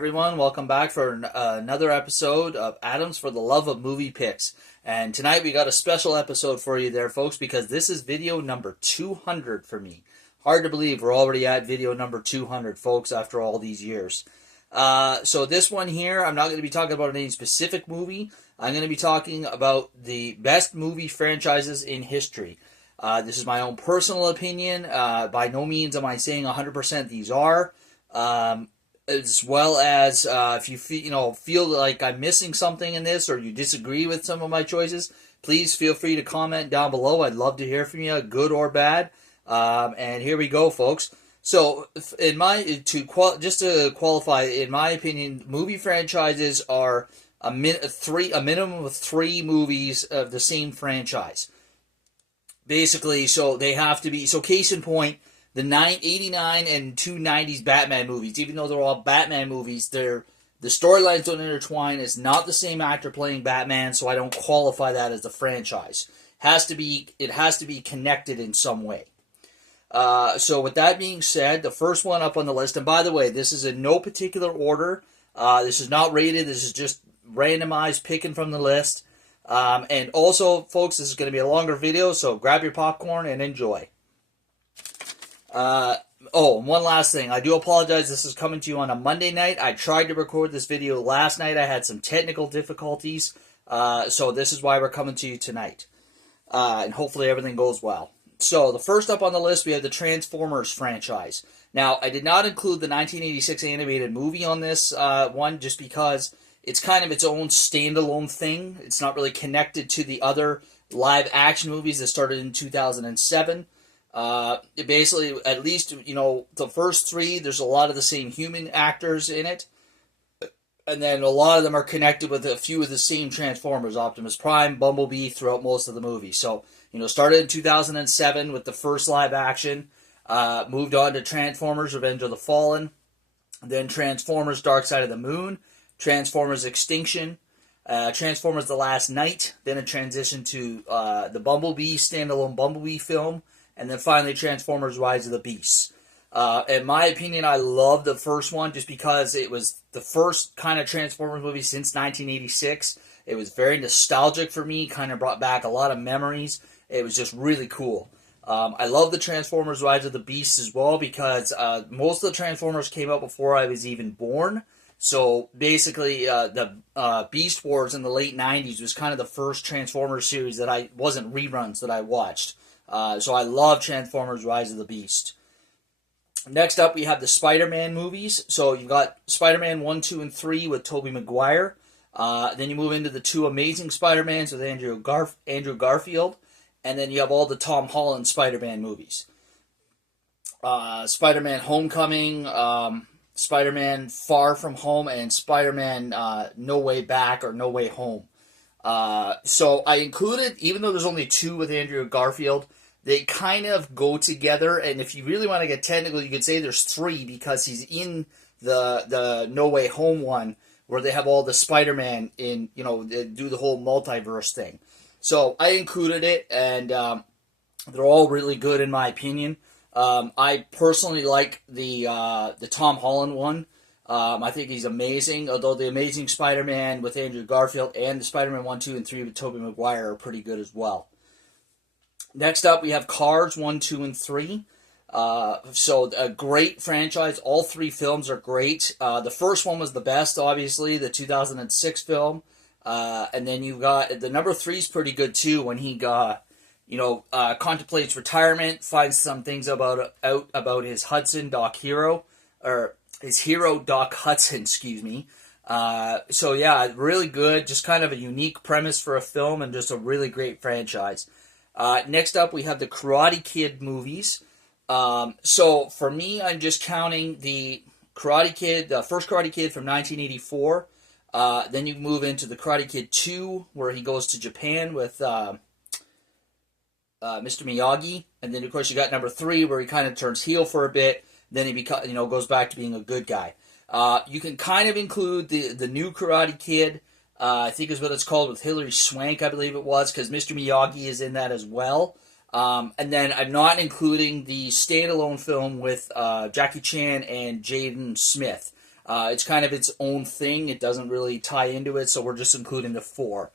Everyone, welcome back for another episode of Adams for the Love of Movie Picks. And tonight we got a special episode for you there, folks, because this is video number 200 for me. Hard to believe we're already at video number 200, folks, after all these years. So this one here, I'm not going to be talking about any specific movie. I'm going to be talking about the best movie franchises in history. This is my own personal opinion. By no means am I saying 100% these are. As well as if you feel like I'm missing something in this, or you disagree with some of my choices, please feel free to comment down below. I'd love to hear from you, good or bad. And here we go, folks. So, just to qualify, in my opinion, movie franchises are a minimum of 3 movies of the same franchise. Basically, so they have to be. So, case in point. The 89 and 290s Batman movies, even though they're all Batman movies, the storylines don't intertwine. It's not the same actor playing Batman, so I don't qualify that as a franchise. It has to be connected in some way. So with that being said, the first one up on the list, and by the way, this is in no particular order. This is not rated. This is just randomized, picking from the list. And also, folks, this is going to be a longer video, so grab your popcorn and enjoy. One last thing. I do apologize. This is coming to you on a Monday night. I tried to record this video last night. I had some technical difficulties. So this is why we're coming to you tonight. And hopefully everything goes well. So the first up on the list, we have the Transformers franchise. Now, I did not include the 1986 animated movie on this one just because it's kind of its own standalone thing. It's not really connected to the other live action movies that started in 2007. Basically, at least, the first 3, there's a lot of the same human actors in it. And then a lot of them are connected with a few of the same Transformers, Optimus Prime, Bumblebee, throughout most of the movie. So, started in 2007 with the first live action, moved on to Transformers, Revenge of the Fallen, then Transformers, Dark Side of the Moon, Transformers Extinction, Transformers The Last Knight, then a transition to the Bumblebee, standalone Bumblebee film, and then finally Transformers Rise of the Beasts. In my opinion, I love the first one just because it was the first kind of Transformers movie since 1986. It was very nostalgic for me, kind of brought back a lot of memories. It was just really cool. I love the Transformers Rise of the Beasts as well because most of the Transformers came out before I was even born. So basically, the Beast Wars in the late 90s was kind of the first Transformers series that wasn't reruns that I watched. So I love Transformers Rise of the Beast. Next up, we have the Spider-Man movies. So you've got Spider-Man 1, 2, and 3 with Tobey Maguire. Then you move into the 2 Amazing Spider-Mans with Andrew Garfield. And then you have all the Tom Holland Spider-Man movies. Spider-Man Homecoming, Spider-Man Far From Home, and Spider-Man No Way Back or No Way Home. So I included, even though there's only 2 with Andrew Garfield, they kind of go together, and if you really want to get technical, you could say there's 3 because he's in the No Way Home one where they have all the Spider-Man in, they do the whole multiverse thing. So I included it, and they're all really good in my opinion. I personally like the Tom Holland one. I think he's amazing, although the Amazing Spider-Man with Andrew Garfield and the Spider-Man 1, 2, and 3 with Tobey Maguire are pretty good as well. Next up, we have Cars 1, 2, and 3. So a great franchise. All 3 films are great. The first one was the best, obviously, the 2006 film. And then you've got, the number 3 is pretty good too, when he contemplates retirement, finds some things out about his hero, Doc Hudson, excuse me. So yeah, really good, just kind of a unique premise for a film and just a really great franchise. Next up, we have the Karate Kid movies. So for me, I'm just counting the Karate Kid, the first Karate Kid from 1984. Then you move into the Karate Kid 2, where he goes to Japan with Mr. Miyagi. And then, of course, you got number 3, where he kind of turns heel for a bit. Then he goes back to being a good guy. You can kind of include the new Karate Kid, I think is what it's called, with Hilary Swank, I believe it was, because Mr. Miyagi is in that as well. And then I'm not including the standalone film with Jackie Chan and Jaden Smith. It's kind of its own thing. It doesn't really tie into it, so we're just including the 4.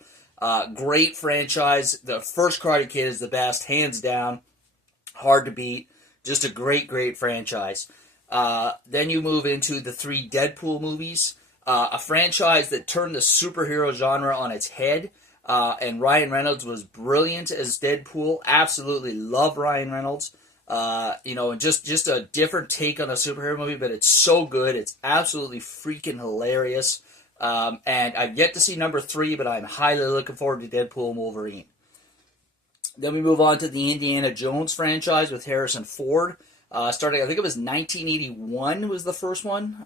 Great franchise. The first Karate Kid is the best, hands down. Hard to beat. Just a great, great franchise. Then you move into the 3 Deadpool movies, a franchise that turned the superhero genre on its head. And Ryan Reynolds was brilliant as Deadpool. Absolutely love Ryan Reynolds. And just a different take on a superhero movie, but it's so good. It's absolutely freaking hilarious. And I've yet to see number 3, but I'm highly looking forward to Deadpool and Wolverine. Then we move on to the Indiana Jones franchise with Harrison Ford. Starting, I think it was 1981 was the first one.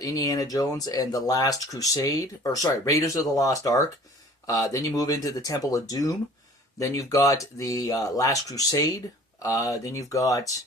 Indiana Jones and the Last Crusade, Raiders of the Lost Ark. Then you move into the Temple of Doom. Then you've got the Last Crusade. Then you've got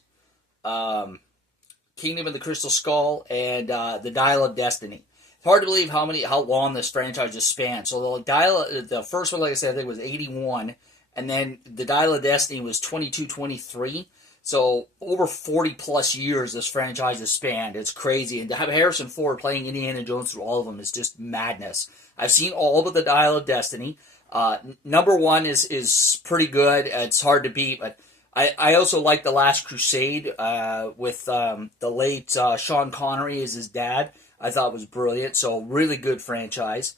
Kingdom of the Crystal Skull and the Dial of Destiny. It's hard to believe how long this franchise has spanned. So the first one, like I said, I think was 81, and then the Dial of Destiny was 22, 23. So over 40 plus years this franchise has spanned. It's crazy. And to have Harrison Ford playing Indiana Jones through all of them is just madness. I've seen all but the Dial of Destiny. Number 1 is pretty good. It's hard to beat, but I also like The Last Crusade with the late Sean Connery as his dad. I thought was brilliant. So really good franchise.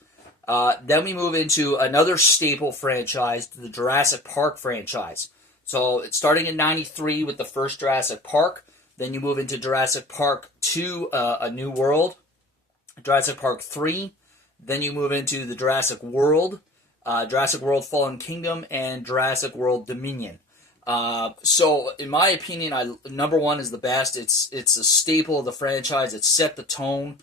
Then we move into another staple franchise, the Jurassic Park franchise. So it's starting in 93 with the first Jurassic Park. Then you move into Jurassic Park 2, A New World. Jurassic Park 3. Then you move into the Jurassic World. Jurassic World Fallen Kingdom. And Jurassic World Dominion. So in my opinion, number 1 is the best. It's a staple of the franchise. It set the tone.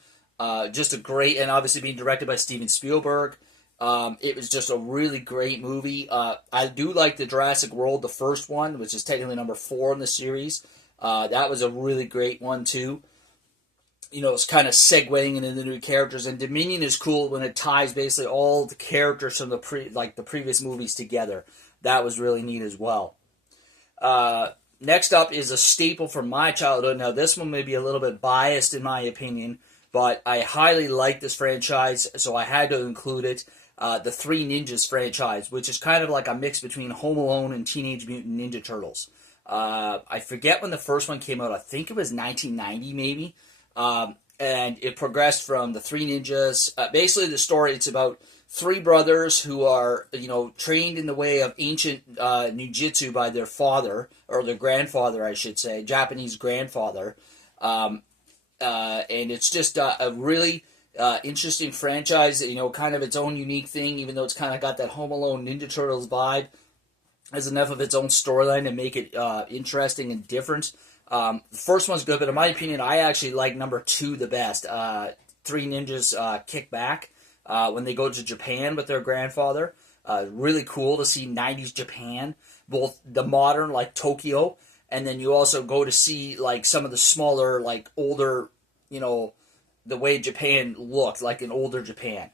Just a great, and obviously being directed by Steven Spielberg. It was just a really great movie. I do like the Jurassic World, the first one, which is technically number 4 in the series. That was a really great one, too. It's kind of segueing into the new characters. And Dominion is cool when it ties basically all the characters from the previous movies together. That was really neat as well. Next up is a staple from my childhood. Now, this one may be a little bit biased in my opinion, but I highly like this franchise, so I had to include it. The Three Ninjas franchise, which is kind of like a mix between Home Alone and Teenage Mutant Ninja Turtles. I forget when the first one came out. I think it was 1990, maybe. And it progressed from the Three Ninjas. Basically, the story, it's about 3 brothers who are, trained in the way of ancient ninjutsu by their father, or their grandfather, I should say, Japanese grandfather. And it's just a really interesting franchise, kind of its own unique thing, even though it's kind of got that Home Alone Ninja Turtles vibe. Has enough of its own storyline to make it interesting and different. The first one's good, but in my opinion, I actually like number 2 the best. Three Ninjas Kick Back. When they go to Japan with their grandfather. Really cool to see 90s Japan, both the modern, like Tokyo, and then you also go to see like some of the smaller, like older, the way Japan looked, like in older Japan.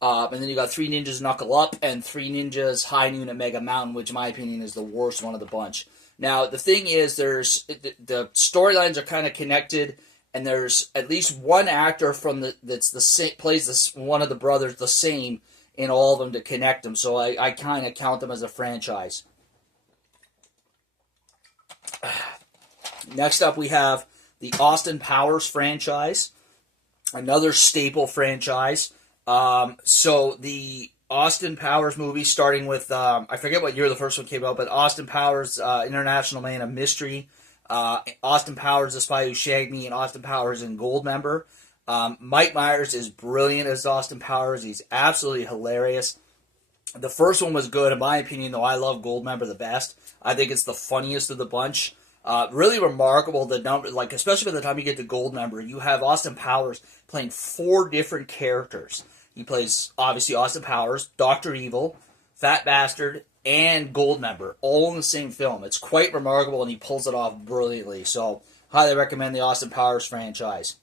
And then you got Three Ninjas Knuckle Up and Three Ninjas High Noon at Mega Mountain, which in my opinion is the worst one of the bunch. Now, the thing is, the storylines are kind of connected, and there's at least one actor from that's the same, plays one of the brothers the same in all of them to connect them. So I kind of count them as a franchise. Next up, we have the Austin Powers franchise, another staple franchise. So the Austin Powers movie, starting with I forget what year the first one came out, but Austin Powers, International Man of Mystery. Austin Powers, The Spy Who Shagged Me, and Austin Powers in Goldmember. Mike Myers is brilliant as Austin Powers. He's absolutely hilarious. The first one was good, in my opinion, though I love Goldmember the best. I think it's the funniest of the bunch. Really remarkable, the number, like especially by the time you get to Goldmember, you have Austin Powers playing 4 different characters. He plays, obviously, Austin Powers, Dr. Evil, Fat Bastard, and Goldmember, all in the same film. It's quite remarkable, and he pulls it off brilliantly. So, highly recommend the Austin Powers franchise.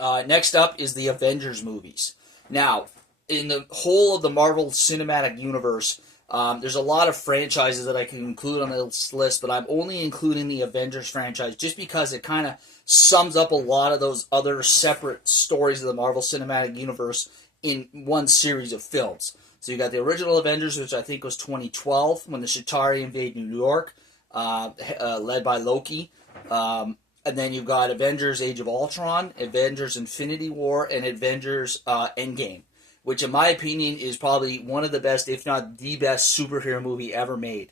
Next up is the Avengers movies. Now, in the whole of the Marvel Cinematic Universe, There's a lot of franchises that I can include on this list, but I'm only including the Avengers franchise just because it kind of sums up a lot of those other separate stories of the Marvel Cinematic Universe in one series of films. So you got the original Avengers, which I think was 2012, when the Chitauri invade New York, led by Loki. And then you've got Avengers Age of Ultron, Avengers Infinity War, and Avengers Endgame, which in my opinion is probably one of the best, if not the best, superhero movie ever made.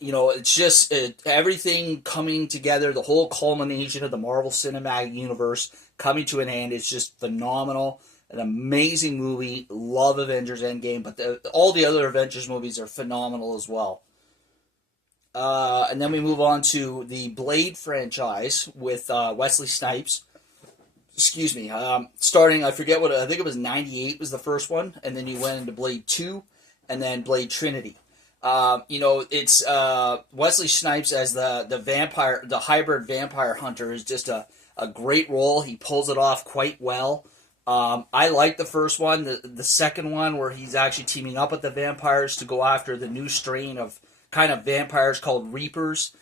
You know, it's just everything coming together, the whole culmination of the Marvel Cinematic Universe coming to an end. It's just phenomenal. An amazing movie. Love Avengers Endgame, but all the other Avengers movies are phenomenal as well. And then we move on to the Blade franchise with Wesley Snipes. Excuse me. Starting, I forget what, I think it was 98 was the first one, and then you went into Blade 2, and then Blade Trinity. You know, it's Wesley Snipes as the vampire, the hybrid vampire hunter is just a great role. He pulls it off quite well. I like the first one. The second one, where he's actually teaming up with the vampires to go after the new strain of kind of vampires called Reapers,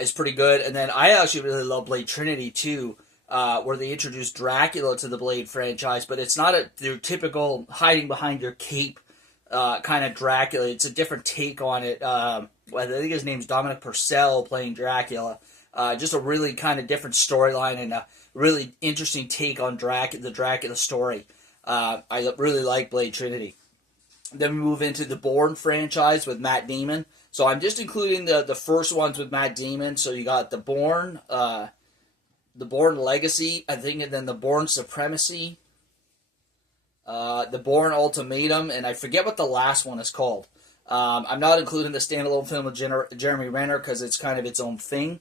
is pretty good. And then I actually really love Blade Trinity too, where they introduced Dracula to the Blade franchise, but it's not your typical hiding behind your cape kind of Dracula. It's a different take on it. I think his name's Dominic Purcell playing Dracula. Just a really kind of different storyline and a really interesting take on the Dracula story. I really like Blade Trinity. Then we move into the Bourne franchise with Matt Damon. So I'm just including the first ones with Matt Damon. So you got the Bourne Legacy, I think, and then the Bourne Supremacy, the Bourne Ultimatum, and I forget what the last one is called. I'm not including the standalone film with Jeremy Renner because it's kind of its own thing.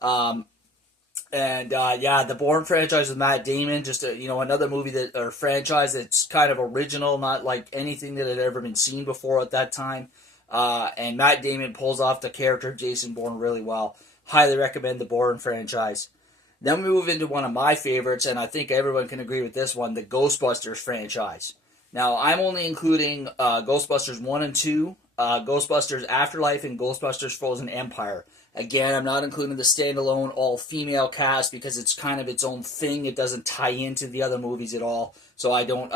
The Bourne franchise with Matt Damon, just another movie or franchise that's kind of original, not like anything that had ever been seen before at that time. And Matt Damon pulls off the character of Jason Bourne really well. Highly recommend the Bourne franchise. Then we move into one of my favorites, and I think everyone can agree with this one, the Ghostbusters franchise. Now, I'm only including Ghostbusters 1 and 2, Ghostbusters Afterlife, and Ghostbusters Frozen Empire. Again, I'm not including the standalone all-female cast because it's kind of its own thing. It doesn't tie into the other movies at all, so I don't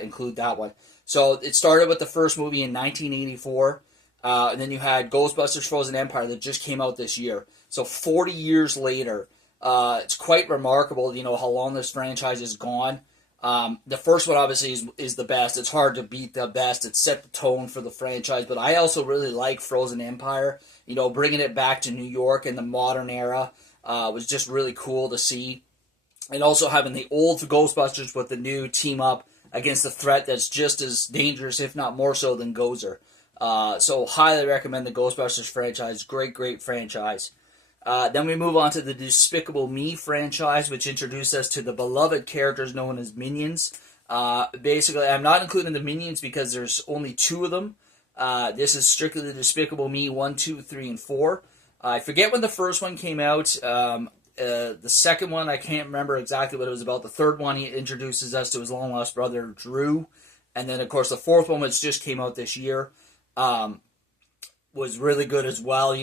include that one. So it started with the first movie in 1984, and then you had Ghostbusters Frozen Empire that just came out this year. So 40 years later, it's quite remarkable, how long this franchise has gone. The first one obviously is the best. It's hard to beat the best. It set the tone for the franchise, but I also really like Frozen Empire. Bringing it back to New York in the modern era was just really cool to see. And also having the old Ghostbusters with the new team up against a threat that's just as dangerous, if not more so, than Gozer. So highly recommend the Ghostbusters franchise. Great franchise. Then we move on to the Despicable Me franchise, which introduced us to the beloved characters known as Minions. Basically, I'm not including the Minions because there's only 2 of them. This is strictly the Despicable Me 1, 2, 3, and 4. I forget when the first one came out. The second one, I can't remember exactly what it was about. The third one, he introduces us to his long-lost brother, Drew. And then, of course, the fourth one, which just came out this year, was really good as well.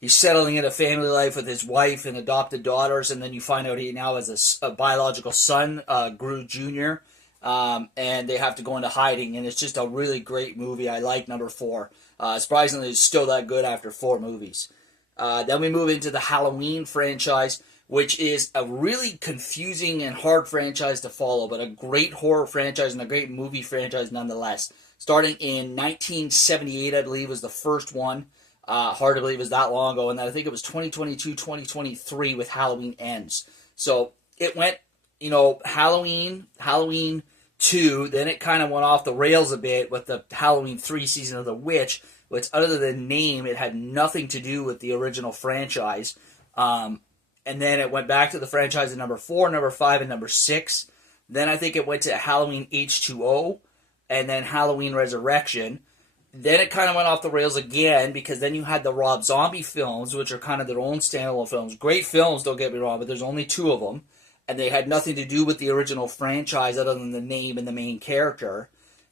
He's settling in a family life with his wife and adopted daughters, and then you find out he now has a biological son, Gru Jr., and they have to go into hiding, and it's just a really great movie. I like number 4. Surprisingly, it's still that good after 4 movies. Then we move into the Halloween franchise, which is a really confusing and hard franchise to follow, but a great horror franchise and a great movie franchise nonetheless. Starting in 1978, I believe, was the first one. Hard to believe it was that long ago, and then I think it was 2022, 2023 with Halloween Ends. So it went, Halloween 2, then it kind of went off the rails a bit with the Halloween 3 Season of the Witch, which other than name, it had nothing to do with the original franchise. And then it went back to the franchise in number 4, number 5, and number 6. Then I think it went to Halloween H2O, and then Halloween Resurrection. Then it kind of went off the rails again because then you had the Rob Zombie films, which are kind of their own standalone films. Great films, don't get me wrong, but there's only 2 of them. And they had nothing to do with the original franchise other than the name and the main character.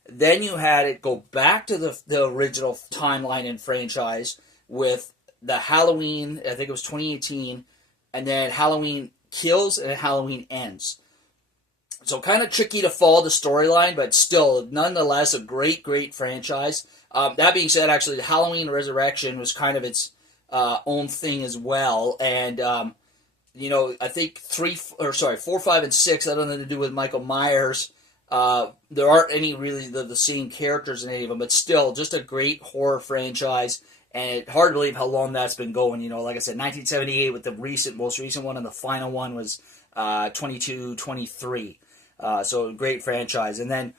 Then you had it go back to the original timeline and franchise with the Halloween, I think it was 2018, and then Halloween Kills and Halloween Ends. So kind of tricky to follow the storyline, but still, nonetheless, a great, great franchise. That being said, actually, the Halloween Resurrection was kind of its own thing as well, and I think 4, 5, and 6 had nothing to do with Michael Myers. There aren't any really the same characters in any of them, but still, just a great horror franchise. And it's hard to believe how long that's been going. Like I said, 1978 with the most recent one, and the final one was 22, 23. So a great franchise. And then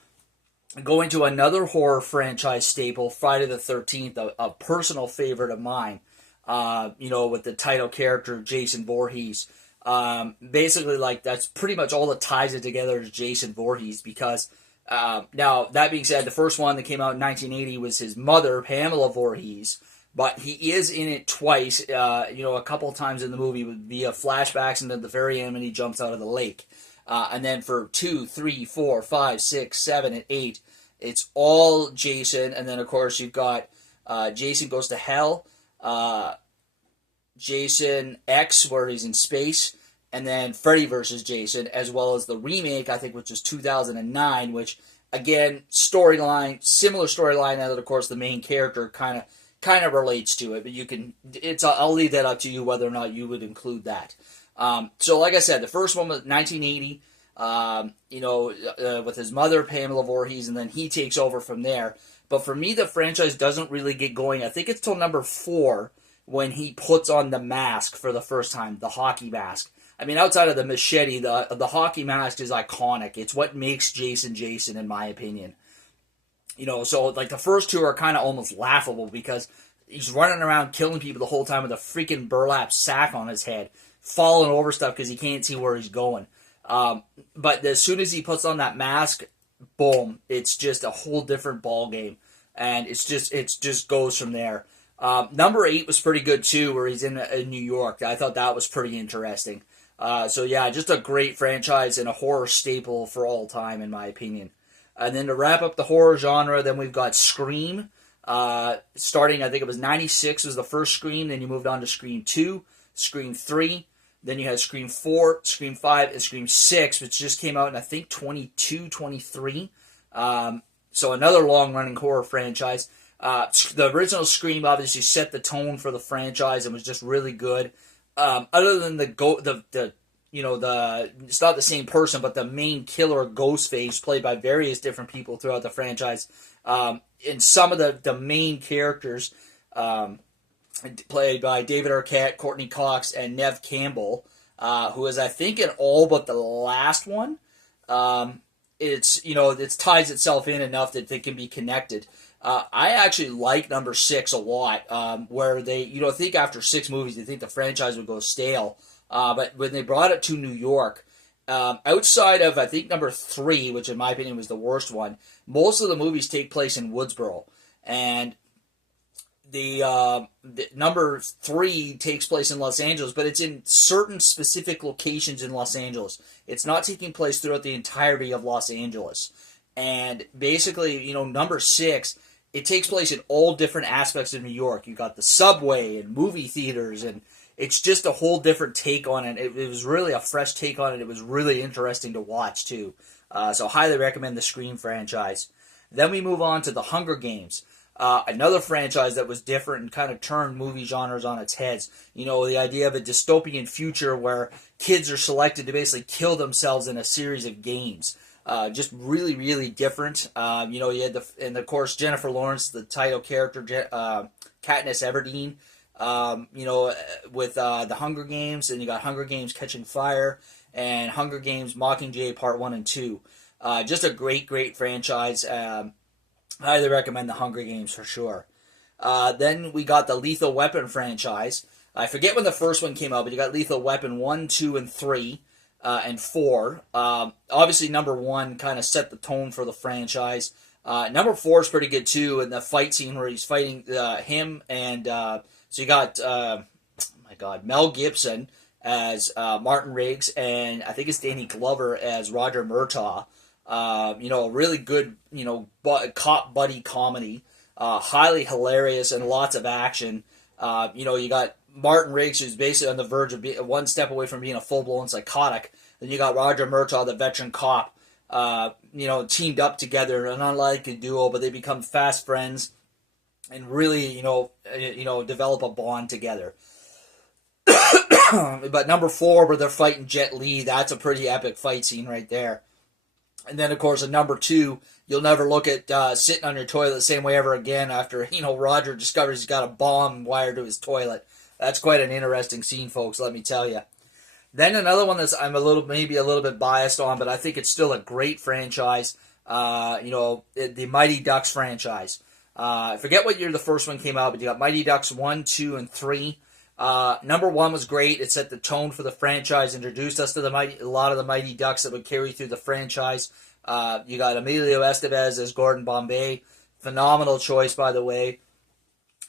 going to another horror franchise staple, Friday the 13th, a personal favorite of mine. With the title character Jason Voorhees. Basically, like, that's pretty much all that ties it together is Jason Voorhees, because now, that being said, the first one that came out in 1980 was his mother, Pamela Voorhees, but he is in it twice, a couple of times in the movie via flashbacks, and at the very end when he jumps out of the lake. And then for 2, 3, 4, 5, 6, 7, and 8, it's all Jason, and then, of course, you've got Jason Goes to Hell, Jason X, where he's in space, and then Freddy vs. Jason, as well as the remake, I think, which was 2009, which, again, similar storyline, and of course the main character kind of relates to it, but I'll leave that up to you whether or not you would include that. So like I said, the first one was 1980, with his mother, Pamela Voorhees, and then he takes over from there. But for me, the franchise doesn't really get going. I think it's till number 4 when he puts on the mask for the first time, the hockey mask. I mean, outside of the machete, the hockey mask is iconic. It's what makes Jason Jason, in my opinion. So like the first 2 are kind of almost laughable because he's running around killing people the whole time with a freaking burlap sack on his head, falling over stuff because he can't see where he's going. But as soon as he puts on that mask, boom, it's just a whole different ball game, and it just goes from there. Number 8 was pretty good too, where he's in New York. I thought that was pretty interesting. So yeah, just a great franchise and a horror staple for all time, in my opinion. And then to wrap up the horror genre, then we've got Scream. Starting, I think it was 96 was the first Scream, then you moved on to Scream 2, Scream 3, then you had Scream 4, Scream 5, and Scream 6, which just came out in, I think, 22, 23. So another long-running horror franchise. The original Scream obviously set the tone for the franchise and was just really good. Other than it's not the same person, but the main killer, Ghostface, played by various different people throughout the franchise. And some of the main characters, played by David Arquette, Courtney Cox, and Neve Campbell, who is, I think, in all but the last one. It ties itself in enough that they can be connected. I actually like number 6 a lot, where they, think after 6 movies, they think the franchise would go stale. But when they brought it to New York, outside of, I think, number 3, which in my opinion was the worst one, most of the movies take place in Woodsboro. And the number 3 takes place in Los Angeles, but it's in certain specific locations in Los Angeles. It's not taking place throughout the entirety of Los Angeles. And basically, number 6, it takes place in all different aspects of New York. You got the subway and movie theaters, and it's just a whole different take on it. It was really a fresh take on it. It was really interesting to watch, too. So highly recommend the Scream franchise. Then we move on to the Hunger Games. Another franchise that was different and kind of turned movie genres on its heads. The idea of a dystopian future where kids are selected to basically kill themselves in a series of games. Just really, really different. You had and of course, Jennifer Lawrence, the title character, Katniss Everdeen, with the Hunger Games, and you got Hunger Games Catching Fire, and Hunger Games Mockingjay Part 1 and 2. Just a great, great franchise. Highly recommend the Hunger Games for sure. Then we got the Lethal Weapon franchise. I forget when the first one came out, but you got Lethal Weapon 1, 2, and 3. And 4. Obviously, number 1 kind of set the tone for the franchise. Number 4 is pretty good too, and the fight scene where he's fighting him, and so you got Mel Gibson as Martin Riggs, and I think it's Danny Glover as Roger Murtaugh. A really good, cop buddy comedy, highly hilarious and lots of action. You got Martin Riggs, who's basically on the verge of being one step away from being a full-blown psychotic. Then you got Roger Murtaugh, the veteran cop, teamed up together, an unlikely duo, but they become fast friends and really, develop a bond together. But number 4, where they're fighting Jet Li, that's a pretty epic fight scene right there. And then, of course, at number 2, you'll never look at sitting on your toilet the same way ever again after, Roger discovers he's got a bomb wired to his toilet. That's quite an interesting scene, folks, let me tell you. Then another one that I'm maybe a little bit biased on, but I think it's still a great franchise, the Mighty Ducks franchise. I forget what year the first one came out, but you got Mighty Ducks 1, 2, and 3. Number 1 was great. It set the tone for the franchise, introduced us to a lot of the Mighty Ducks that would carry through the franchise. You got Emilio Estevez as Gordon Bombay. Phenomenal choice, by the way.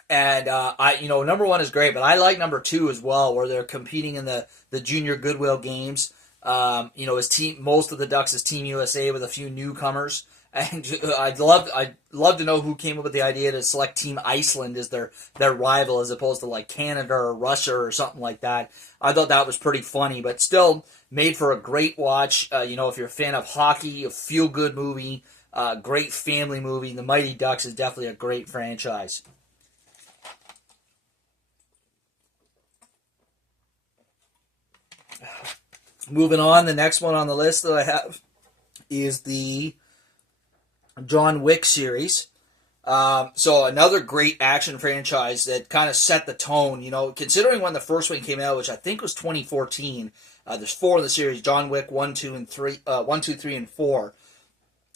And, number 1 is great, but I like number 2 as well, where they're competing in the Junior Goodwill Games. His team, most of the Ducks is Team USA with a few newcomers. And I'd love to know who came up with the idea to select Team Iceland as their rival as opposed to like Canada or Russia or something like that. I thought that was pretty funny, but still made for a great watch. If you're a fan of hockey, a feel-good movie, great family movie, The Mighty Ducks is definitely a great franchise. Moving on, the next one on the list that I have is the John Wick series. So another great action franchise that kind of set the tone, considering when the first one came out, which I think was 2014. There's 4 in the series, John Wick 1, 2, 3, and 4.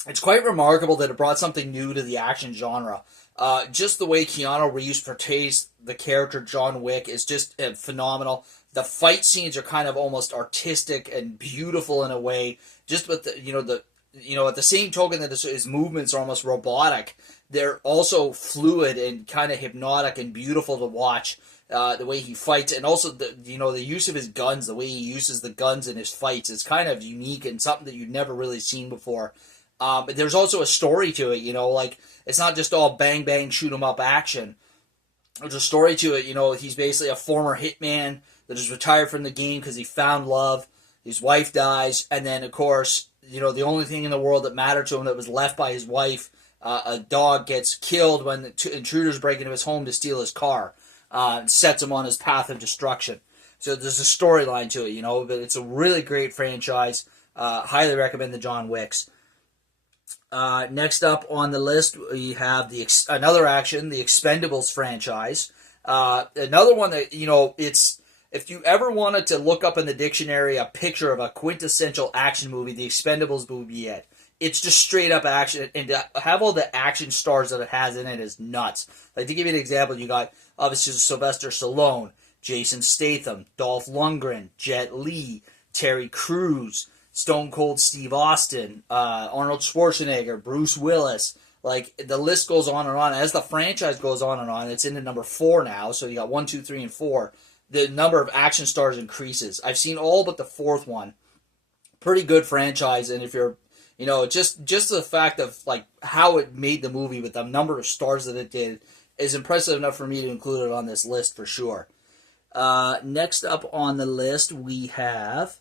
It's quite remarkable that it brought something new to the action genre. Just the way Keanu Reeves portrays the character John Wick is just phenomenal. The fight scenes are kind of almost artistic and beautiful in a way. Just with at the same token that his movements are almost robotic, they're also fluid and kind of hypnotic and beautiful to watch. The way he fights, and also the use of his guns, the way he uses the guns in his fights is kind of unique and something that you've never really seen before. But there's also a story to it, it's not just all bang bang shoot 'em up action. There's a story to it. He's basically a former hitman that is retired from the game because he found love. His wife dies, and then of course, the only thing in the world that mattered to him that was left by his wife, a dog gets killed when the intruders break into his home to steal his car, and sets him on his path of destruction. So there's a storyline to it, but it's a really great franchise. Highly recommend the John Wicks. Next up on the list, we have another action, the Expendables franchise. Another one that, it's... If you ever wanted to look up in the dictionary a picture of a quintessential action movie, The Expendables would be it. It's just straight up action, and to have all the action stars that it has in it is nuts. Like, to give you an example, you got, obviously, Sylvester Stallone, Jason Statham, Dolph Lundgren, Jet Li, Terry Crews, Stone Cold Steve Austin, Arnold Schwarzenegger, Bruce Willis. Like, the list goes on and on. As the franchise goes on and on, it's into number 4 now, so you got 1, 2, 3, and 4. The number of action stars increases. I've seen all but the 4th one. Pretty good franchise, and if you're, just the fact of like how it made the movie with the number of stars that it did is impressive enough for me to include it on this list for sure. Next up on the list we have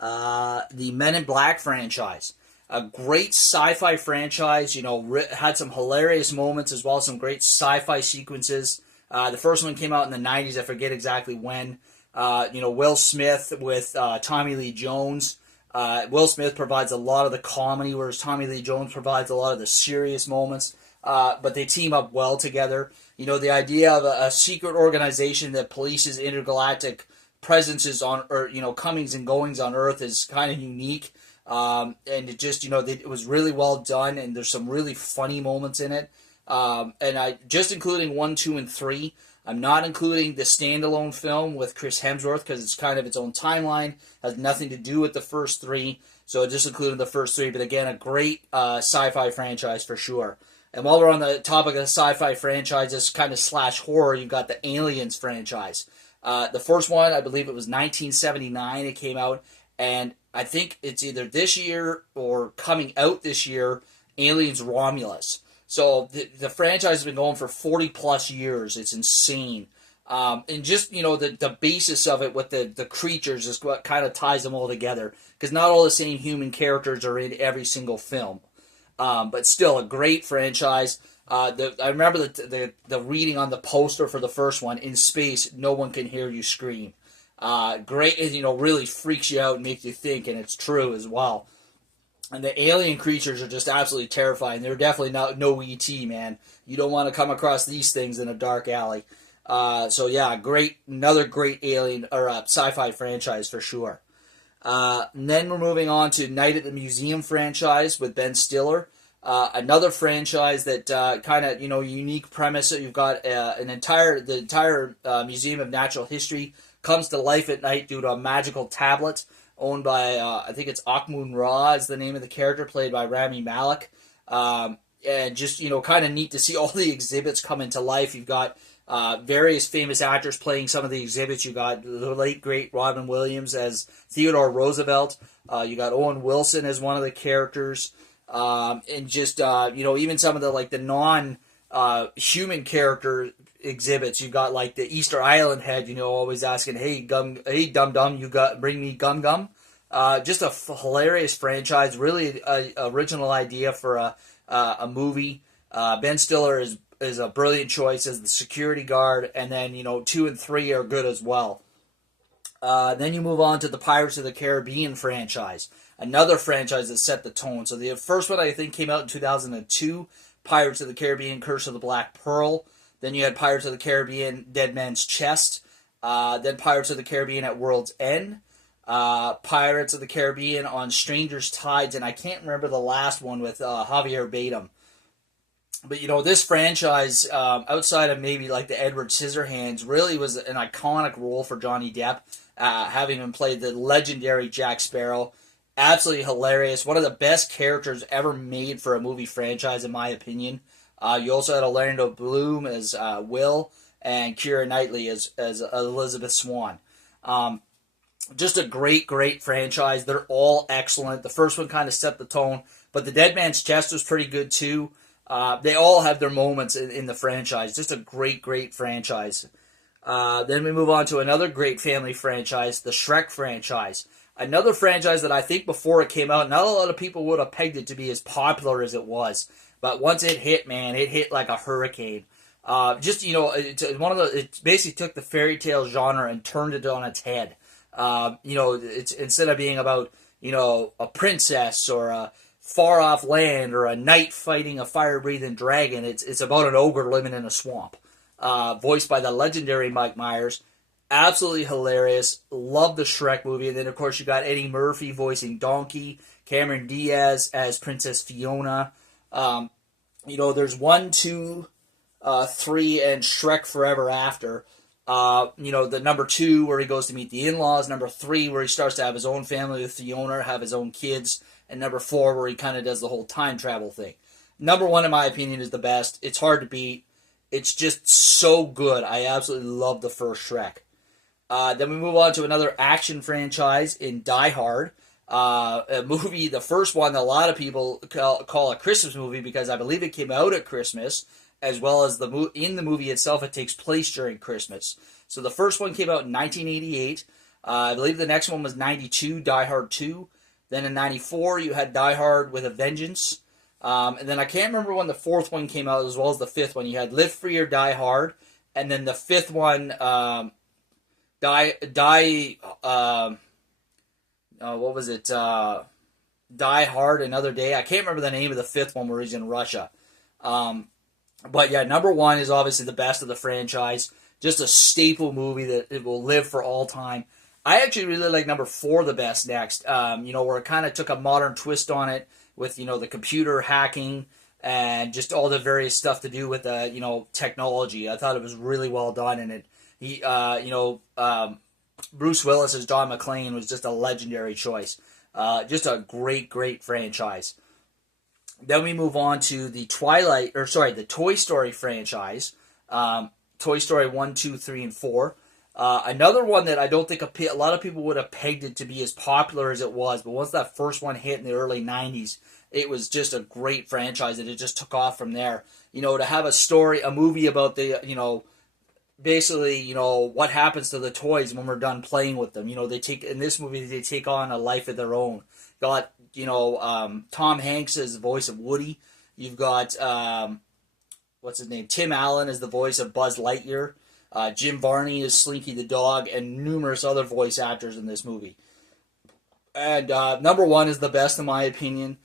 the Men in Black franchise. A great sci-fi franchise, had some hilarious moments as well as some great sci-fi sequences. The first one came out in the 90s. I forget exactly when. Will Smith with Tommy Lee Jones. Will Smith provides a lot of the comedy, whereas Tommy Lee Jones provides a lot of the serious moments. But they team up well together. The idea of a secret organization that polices intergalactic presences on, or comings and goings on Earth is kind of unique. And it just, it was really well done, and there's some really funny moments in it. And I just including 1, 2, and 3. I'm not including the standalone film with Chris Hemsworth because it's kind of its own timeline, has nothing to do with the first 3. So I just included the first 3. But again, a great sci-fi franchise for sure. And while we're on the topic of sci-fi franchises, kind of slash horror, you've got the Aliens franchise. The first one, I believe it was 1979. It came out, and I think it's either this year or coming out this year, Aliens Romulus. So the franchise has been going for 40 plus years. It's insane. And just, the basis of it with the creatures is what kind of ties them all together. Because not all the same human characters are in every single film. But still, a great franchise. I remember the reading on the poster for the first one, "In space, no one can hear you scream." Great, really freaks you out and makes you think, and it's true as well. And the alien creatures are just absolutely terrifying. They're definitely no ET, man. You don't want to come across these things in a dark alley. So yeah, another great alien or sci-fi franchise for sure. And then we're moving on to Night at the Museum franchise with Ben Stiller. Another franchise that kind of unique premise. So you've got the entire Museum of Natural History comes to life at night due to a magical tablet owned by I think it's Akhmun Ra is the name of the character, played by Rami Malek. And just kind of neat to see all the exhibits come into life. You've got various famous actors playing some of the exhibits. You got the late great Robin Williams as Theodore Roosevelt. You got Owen Wilson as one of the characters. And just even some of the non human character exhibits. You got like the Easter Island head, always asking, "Hey Dum Dum, you got bring me Gum Gum." Just a hilarious franchise. Really original idea for a movie. Ben Stiller is a brilliant choice as the security guard, and then 2 and 3 are good as well. Then you move on to the Pirates of the Caribbean franchise, another franchise that set the tone. So the first one I think came out in 2002, Pirates of the Caribbean: Curse of the Black Pearl. Then you had Pirates of the Caribbean: Dead Man's Chest. Then Pirates of the Caribbean at World's End. Pirates of the Caribbean on Stranger's Tides, and I can't remember the last one with Javier Bardem. But this franchise, outside of maybe like the Edward Scissorhands, really was an iconic role for Johnny Depp, having him play the legendary Jack Sparrow. Absolutely hilarious. One of the best characters ever made for a movie franchise, in my opinion. You also had Orlando Bloom as Will, and Keira Knightley as Elizabeth Swann. Just a great franchise. They're all excellent. The first one kind of set the tone, but the Dead Man's Chest was pretty good too. They all have their moments in the franchise. Just a great franchise. Then we move on to another great family franchise, the Shrek franchise. Another franchise that I think before it came out, not a lot of people would have pegged it to be as popular as it was. But once it hit, man, it hit like a hurricane. It basically took the fairy tale genre and turned it on its head. It's instead of being about a princess or a far off land or a knight fighting a fire breathing dragon. It's about an ogre living in a swamp. Voiced by the legendary Mike Myers. Absolutely hilarious. Love the Shrek movie. And then of course you got Eddie Murphy voicing Donkey, Cameron Diaz as Princess Fiona. There's 1, 2, 3, and Shrek Forever After. The number 2 where he goes to meet the in-laws. Number 3 where he starts to have his own family with Fiona, have his own kids. And number 4 where he kind of does the whole time travel thing. Number 1, in my opinion, is the best. It's hard to beat. It's just so good. I absolutely love the first Shrek. Then we move on to another action franchise in Die Hard. A movie, the first one that a lot of people call a Christmas movie because I believe it came out at Christmas, as well as in the movie itself it takes place during Christmas. So the first one came out in 1988. I believe the next one was 92, Die Hard 2. Then in 94 you had Die Hard with a Vengeance. And then I can't remember when the fourth one came out, as well as the fifth one. You had Live Free or Die Hard. And then the fifth one, what was it? Die Hard Another Day. I can't remember the name of the fifth one where he's in Russia. But yeah, number 1 is obviously the best of the franchise. Just a staple movie that it will live for all time. I actually really like number 4 the best next. Where it kind of took a modern twist on it with, the computer hacking and just all the various stuff to do with, technology. I thought it was really well done, and Bruce Willis as John McClane was just a legendary choice. Just a great franchise. Then we move on to the Toy Story franchise. Toy Story 1, 2, 3, and 4. Another one that I don't think a lot of people would have pegged it to be as popular as it was, but once that first one hit in the early 90s, it was just a great franchise and it just took off from there. To have a movie about basically, what happens to the toys when we're done playing with them. In this movie, they take on a life of their own. Got, Tom Hanks as the voice of Woody. You've got, what's his name? Tim Allen as the voice of Buzz Lightyear. Jim Varney is Slinky the dog, and numerous other voice actors in this movie. And number one is the best in my opinion.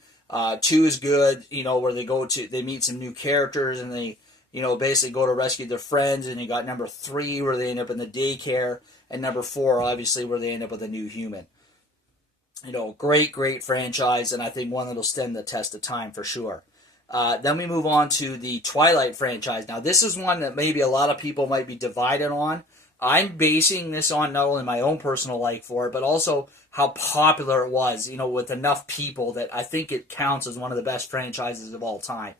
Two is good, where they meet some new characters and they, basically go to rescue their friends. And you got number three where they end up in the daycare, and number four, obviously, where they end up with a new human. Great franchise, and I think one that'll stand the test of time for sure. Then we move on to the Twilight franchise. Now, this is one that maybe a lot of people might be divided on. I'm basing this on not only my own personal like for it, but also how popular it was, with enough people that I think it counts as one of the best franchises of all time.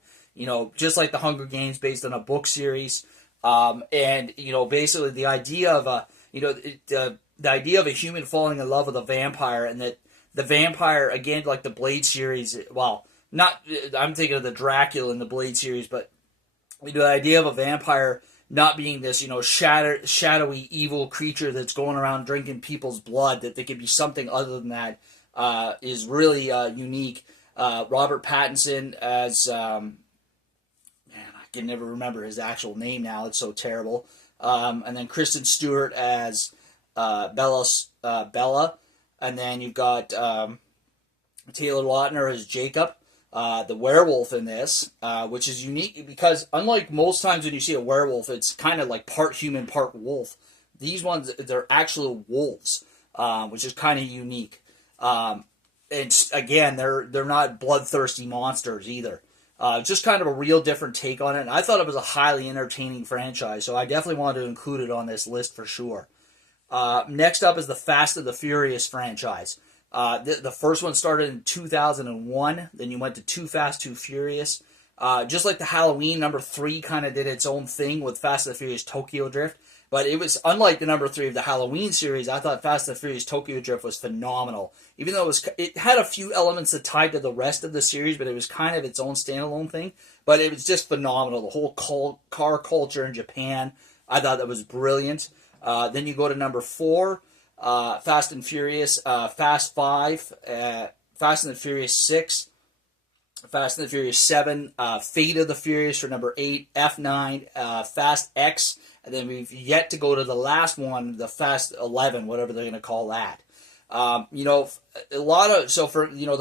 Just like the Hunger Games based on a book series. And, basically the idea of the idea of a human falling in love with a vampire, and that the vampire, again, like the Blade series, I'm thinking of the Dracula in the Blade series, but the idea of a vampire not being this, shadowy evil creature that's going around drinking people's blood, that they could be something other than that, is really unique. Robert Pattinson as, man, I can never remember his actual name now, it's so terrible. And then Kristen Stewart as Bella, and then you've got Taylor Lautner as Jacob. The werewolf in this, which is unique because unlike most times when you see a werewolf, it's kind of like part human, part wolf. These ones, they're actual wolves, which is kind of unique. And again, they're not bloodthirsty monsters either. Just kind of a real different take on it. And I thought it was a highly entertaining franchise, so I definitely wanted to include it on this list for sure. Next up is the Fast and the Furious franchise. The first one started in 2001. Then you went to Too Fast, Too Furious. Just like the Halloween, number 3 kind of did its own thing with Fast and the Furious Tokyo Drift. But it was, unlike the number 3 of the Halloween series, I thought Fast and the Furious Tokyo Drift was phenomenal. Even though it had a few elements that tied to the rest of the series, but it was kind of its own standalone thing. But it was just phenomenal. The whole car culture in Japan, I thought that was brilliant. Then you go to number 4. Fast and Furious, Fast 5, Fast and the Furious 6, Fast and the Furious 7, Fate of the Furious for number 8, F9, Fast X, and then we've yet to go to the last one, the Fast 11, whatever they're going to call that. The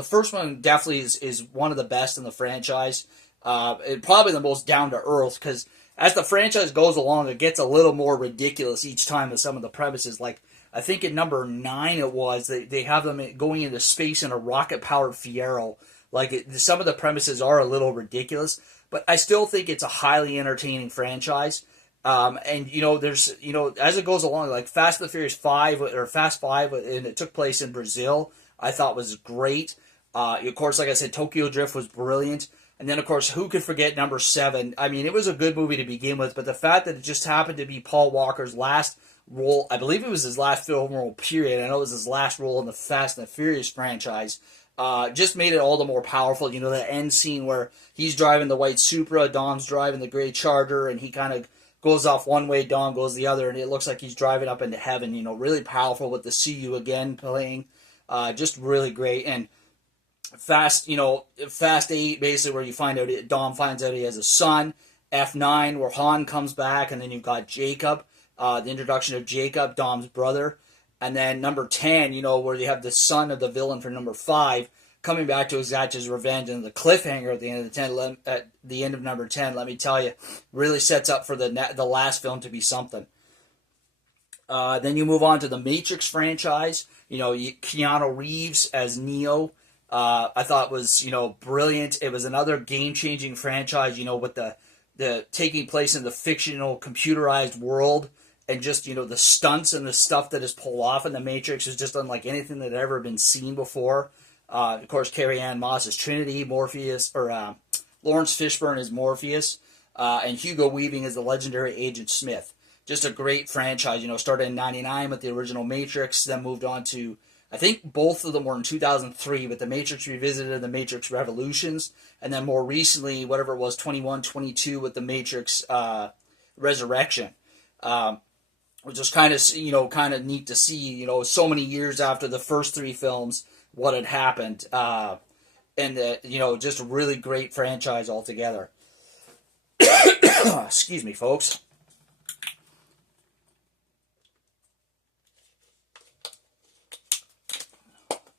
first one definitely is one of the best in the franchise, and probably the most down to earth, because as the franchise goes along, it gets a little more ridiculous each time with some of the premises, like I think at number 9 it was, they have them going into space in a rocket-powered Fiero. Some of the premises are a little ridiculous, but I still think it's a highly entertaining franchise. There's, as it goes along, like Fast and the Furious 5, or Fast 5, and it took place in Brazil, I thought was great. Of course, like I said, Tokyo Drift was brilliant. And then, of course, who could forget number 7? I mean, it was a good movie to begin with, but the fact that it just happened to be Paul Walker's last role, I believe it was his last film role, period. I know it was his last role in the Fast and the Furious franchise. Just made it all the more powerful. The end scene where he's driving the white Supra, Dom's driving the gray Charger, and he kind of goes off one way, Dom goes the other, and it looks like he's driving up into heaven. Really powerful with the See You Again playing. Just really great. And Fast 8, basically where you find out, Dom finds out he has a son. F9, where Han comes back, and then you've got Jacob. The introduction of Jacob, Dom's brother. And then number 10, where you have the son of the villain for number 5 coming back to exact his revenge, and the cliffhanger at the end of the end of number 10, let me tell you, really sets up for the last film to be something. Then you move on to the Matrix franchise. Keanu Reeves as Neo. I thought was, brilliant. It was another game-changing franchise, with the taking place in the fictional computerized world. And just, the stunts and the stuff that is pulled off in The Matrix is just unlike anything that had ever been seen before. Of course, Carrie-Anne Moss is Trinity, Lawrence Fishburne is Morpheus, and Hugo Weaving is the legendary Agent Smith. just a great franchise. Started in '99 with the original Matrix, then moved on to, I think both of them were in 2003, with the Matrix Revisited and the Matrix Revolutions, and then more recently, whatever it was, 21, 22 with the Matrix Resurrection. Which was kind of neat to see, so many years after the first three films, what had happened. Just a really great franchise altogether. Excuse me, folks.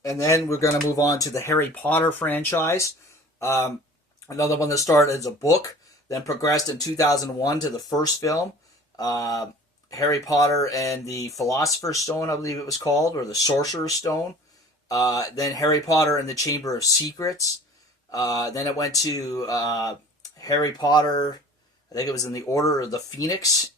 And then we're going to move on to the Harry Potter franchise. Another one that started as a book, then progressed in 2001 to the first film. Harry Potter and the Philosopher's Stone, I believe it was called, or the Sorcerer's Stone. Then Harry Potter and the Chamber of Secrets. Then it went to Harry Potter, I think it was in the Order of the Phoenix.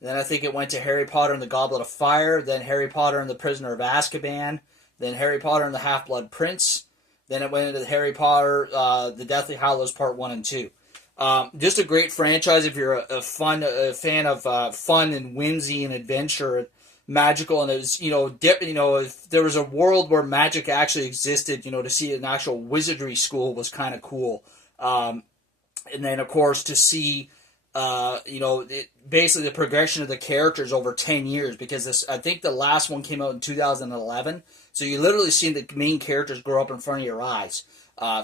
Then I think it went to Harry Potter and the Goblet of Fire. Then Harry Potter and the Prisoner of Azkaban. Then Harry Potter and the Half-Blood Prince. Then it went into Harry Potter, the Deathly Hallows Part 1 and 2. Just a great franchise if you're a fan of fun and whimsy and adventure and magical. And it was, if there was a world where magic actually existed, to see an actual wizardry school was kind of cool. And then, of course, to see, basically the progression of the characters over 10 years, because I think the last one came out in 2011. So you literally see the main characters grow up in front of your eyes,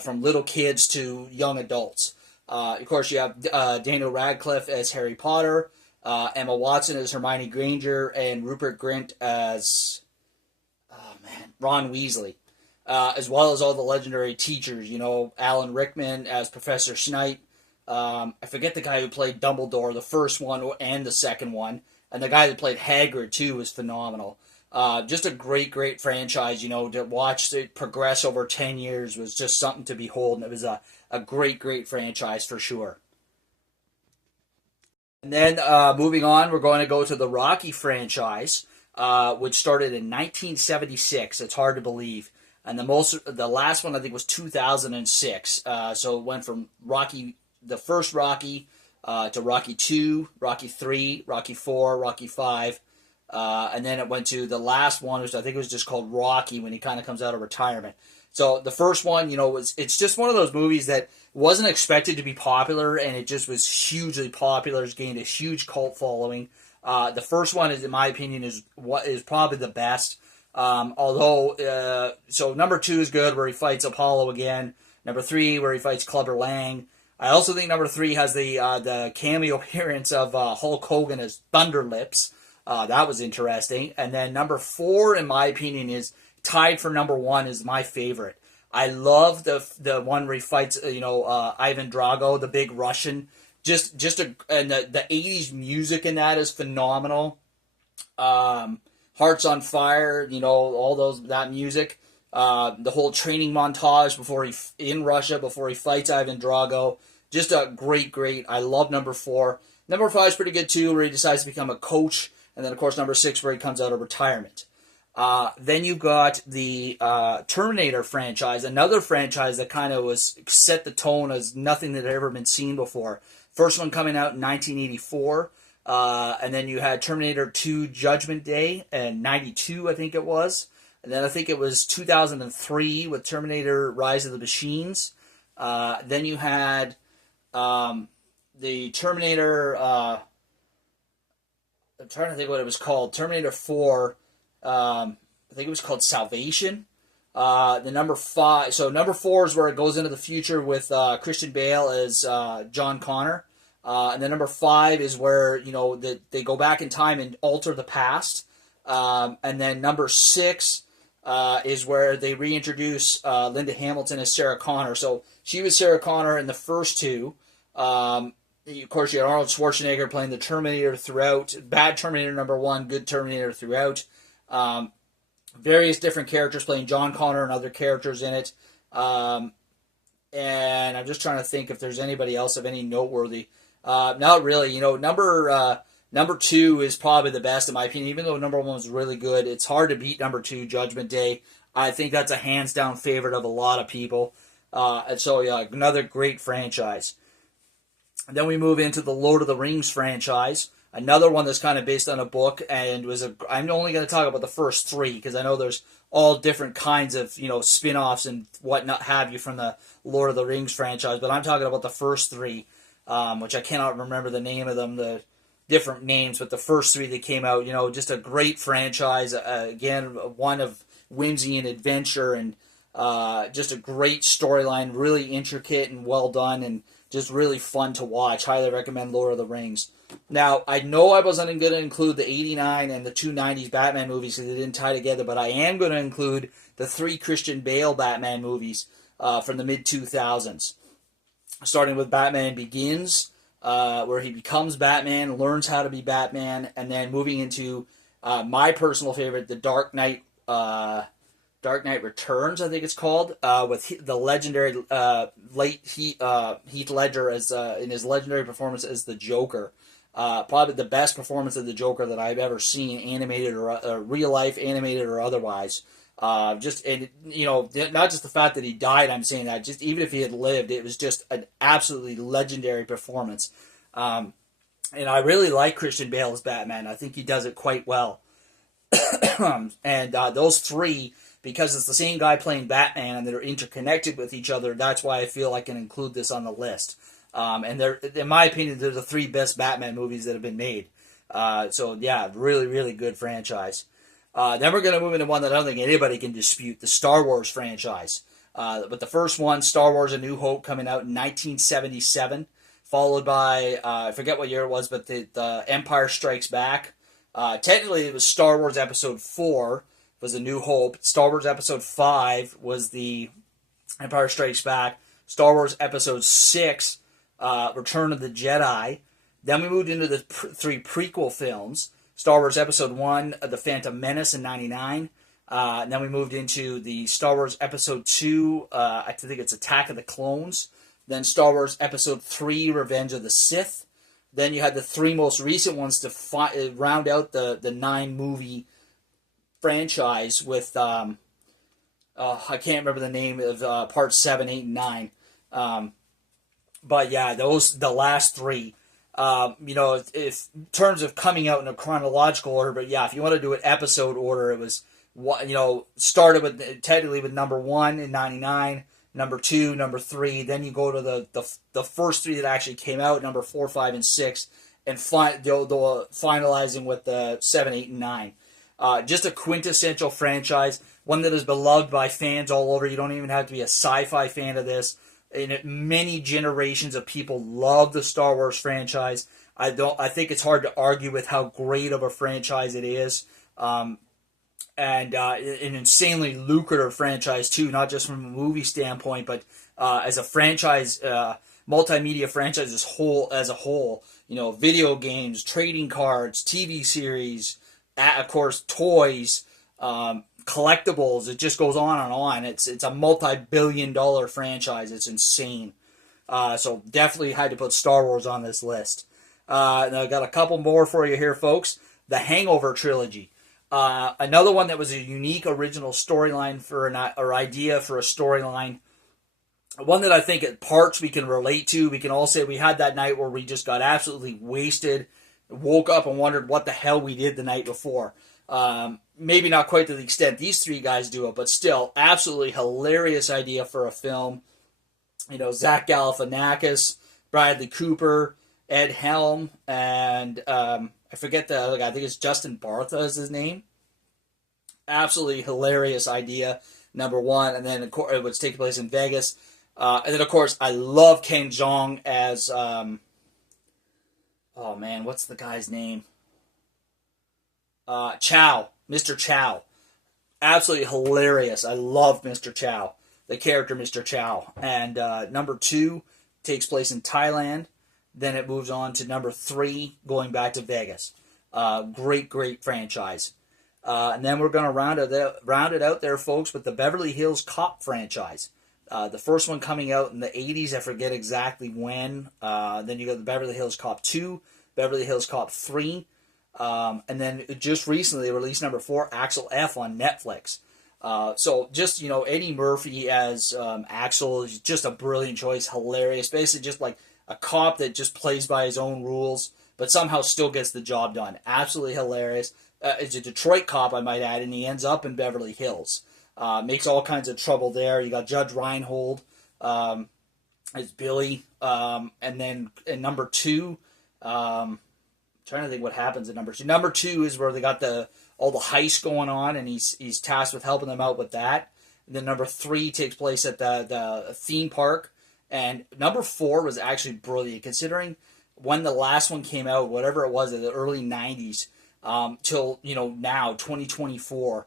from little kids to young adults. Of course, you have Daniel Radcliffe as Harry Potter, Emma Watson as Hermione Granger, and Rupert Grint as Ron Weasley, as well as all the legendary teachers. Alan Rickman as Professor Snape. I forget the guy who played Dumbledore, the first one and the second one, and the guy that played Hagrid too was phenomenal. Just a great, great franchise. To watch it progress over 10 years was just something to behold, and it was a great, great franchise for sure. And then moving on, we're going to go to the Rocky franchise, which started in 1976. It's hard to believe. And the last one I think was 2006. So it went from the first Rocky, to Rocky 2, Rocky 3, Rocky 4, Rocky 5. And then it went to the last one, which I think it was just called Rocky, when he kind of comes out of retirement. So the first one, it's just one of those movies that wasn't expected to be popular, and it just was hugely popular. It's gained a huge cult following. The first one, in my opinion, is probably the best. So number 2 is good, where he fights Apollo again. Number 3, where he fights Clubber Lang. I also think number 3 has the cameo appearance of Hulk Hogan as Thunder Lips. That was interesting. And then number 4, in my opinion, is tied for number 1, is my favorite. I love the one where he fights, Ivan Drago, the big Russian. And the 80s music in that is phenomenal. Hearts on Fire, all that music. The whole training montage in Russia before he fights Ivan Drago. Just a great, great. I love number 4. Number 5 is pretty good too, where he decides to become a coach. And then, of course, number 6, where he comes out of retirement. Then you've got the Terminator franchise, another franchise that kind of set the tone as nothing that had ever been seen before. First one coming out in 1984. And then you had Terminator 2 Judgment Day in 92, I think it was. And then I think it was 2003 with Terminator Rise of the Machines. Then you had the Terminator... I'm trying to think what it was called. Terminator 4, I think it was called Salvation. The number 5, so number 4 is where it goes into the future with Christian Bale as John Connor. And then number 5 is where, they go back in time and alter the past. And then number 6 is where they reintroduce Linda Hamilton as Sarah Connor. So she was Sarah Connor in the first 2. Of course, you had Arnold Schwarzenegger playing the Terminator throughout. Bad Terminator number 1, good Terminator throughout. Various different characters playing John Connor and other characters in it. And I'm just trying to think if there's anybody else of any noteworthy. Not really. Number 2 is probably the best in my opinion, even though number 1 was really good. It's hard to beat number 2, Judgment Day. I think that's a hands down favorite of a lot of people. And so, yeah, another great franchise. And then we move into the Lord of the Rings franchise, Another one that's kind of based on a book, and I'm only going to talk about the first three because I know there's all different kinds of spin-offs and whatnot have you from the Lord of the Rings franchise, but I'm talking about the first three, which I cannot remember the name of them, the different names, but the first three that came out, just a great franchise. Again, one of whimsy and adventure, and just a great storyline, really intricate and well done, and just really fun to watch. Highly recommend Lord of the Rings. Now, I know I wasn't going to include the 89 and the two 90s Batman movies because they didn't tie together, but I am going to include the three Christian Bale Batman movies from the mid-2000s. Starting with Batman Begins, where he becomes Batman, learns how to be Batman, and then moving into my personal favorite, The Dark Knight Returns, I think it's called, with the legendary late Heath Ledger as in his legendary performance as the Joker. Probably the best performance of the Joker that I've ever seen, animated or real life, animated or otherwise. Not just the fact that he died. I'm saying that just even if he had lived, it was just an absolutely legendary performance. And I really like Christian Bale as Batman. I think he does it quite well. And those three, because it's the same guy playing Batman and they're interconnected with each other, that's why I feel I can include this on the list. And they're, in my opinion, they're the three best Batman movies that have been made. So yeah, really, really good franchise. Then we're going to move into one that I don't think anybody can dispute, the Star Wars franchise. But the first one, Star Wars A New Hope, coming out in 1977, followed by, I forget what year it was, but the Empire Strikes Back. Technically, it was Star Wars Episode 4 was A New Hope. Star Wars Episode 5 was the Empire Strikes Back. Star Wars Episode 6, Return of the Jedi. Then we moved into the three prequel films. Star Wars Episode 1, The Phantom Menace in 99. And then we moved into the Star Wars Episode 2, I think it's Attack of the Clones. Then Star Wars Episode 3, Revenge of the Sith. Then you had the three most recent ones to round out the 9-movie franchise with, I can't remember the name of Part 7, 8, and 9. But yeah, the last three. If in terms of coming out in a chronological order, but yeah, if you want to do an episode order, it was started with technically with number 1 in 99, number 2, number 3, then you go to the first three that actually came out, number 4, 5, and 6, and finalizing with the 7, 8, and 9. Just a quintessential franchise, one that is beloved by fans all over. You don't even have to be a sci-fi fan of this. And many generations of people love the Star Wars franchise. I think it's hard to argue with how great of a franchise it is, and an insanely lucrative franchise too. Not just from a movie standpoint, but as a franchise, multimedia franchise as a whole. Video games, trading cards, TV series, of course, toys. Collectibles, it just goes on and on. It's a multi-billion-dollar franchise. It's insane. So definitely had to put Star Wars on this list. And I got a couple more for you here, folks. The Hangover trilogy. Another one that was a unique original storyline or idea for a storyline. One that I think at parts we can relate to. We can all say we had that night where we just got absolutely wasted, woke up and wondered what the hell we did the night before. Maybe not quite to the extent these three guys do it, but still, absolutely hilarious idea for a film. Zach Galifianakis, Bradley Cooper, Ed Helm, and I forget the other guy. I think it's Justin Bartha is his name. Absolutely hilarious idea, number one. And then, of course, it would take place in Vegas. And then, of course, I love Ken Jeong as, what's the guy's name? Chow, Mr. Chow. Absolutely hilarious. I love Mr. Chow, the character Mr. Chow. And number 2 takes place in Thailand. Then it moves on to number 3, going back to Vegas. Great franchise. And then we're going to round it out there, folks, with the Beverly Hills Cop franchise. The first one coming out in the 80s, I forget exactly when. Then you got the Beverly Hills Cop 2, Beverly Hills Cop 3. And then just recently they released number 4, Axel F on Netflix. So just, Eddie Murphy as Axel is just a brilliant choice, hilarious. Basically just like a cop that just plays by his own rules, but somehow still gets the job done. Absolutely hilarious. It's a Detroit cop, I might add, and he ends up in Beverly Hills. Makes all kinds of trouble there. You got Judge Reinhold as Billy, and then in number 2, trying to think what happens in number 2. Number 2 is where they got all the heist going on, and he's tasked with helping them out with that. And then number 3 takes place at the theme park, and number 4 was actually brilliant considering when the last one came out, whatever it was, in the early 90s, till now 2024.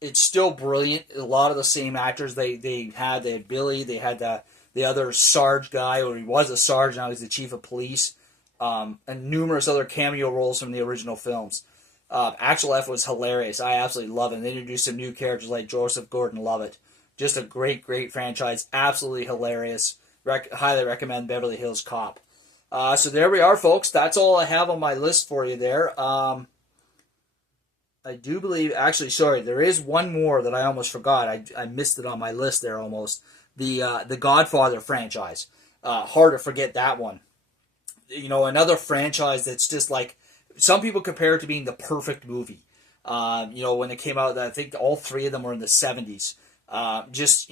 It's still brilliant. A lot of the same actors they had Billy, they had the other Sarge guy, or he was a Sarge, now he's the chief of police, and numerous other cameo roles from the original films. Axel F was hilarious. I absolutely love it. And they introduced some new characters like Joseph Gordon-Levitt. Just a great franchise. Absolutely hilarious. Highly recommend Beverly Hills Cop. So there we are, folks. That's all I have on my list for you there. I do believe, actually, sorry, there is one more that I almost forgot. I missed it on my list there almost. The Godfather franchise. Hard to forget that one. Another franchise that's just like, some people compare it to being the perfect movie. When it came out, I think all 3 of them were in the 70s. Just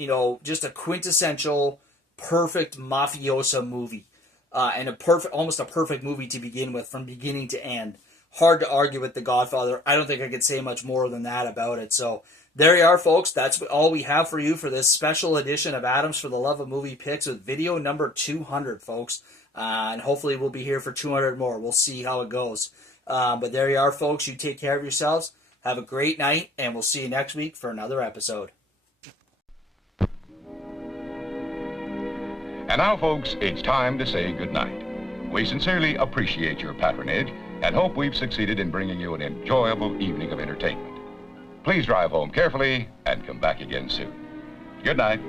a quintessential, perfect mafioso movie. And almost a perfect movie to begin with, from beginning to end. Hard to argue with The Godfather. I don't think I could say much more than that about it. So there you are, folks. That's all we have for you for this special edition of Adams for the Love of Movie Picks with video number 200, folks. And hopefully we'll be here for 200 more. We'll see how it goes. But there you are, folks. You take care of yourselves. Have a great night, and we'll see you next week for another episode. And now, folks, it's time to say goodnight. We sincerely appreciate your patronage and hope we've succeeded in bringing you an enjoyable evening of entertainment. Please drive home carefully and come back again soon. Good night.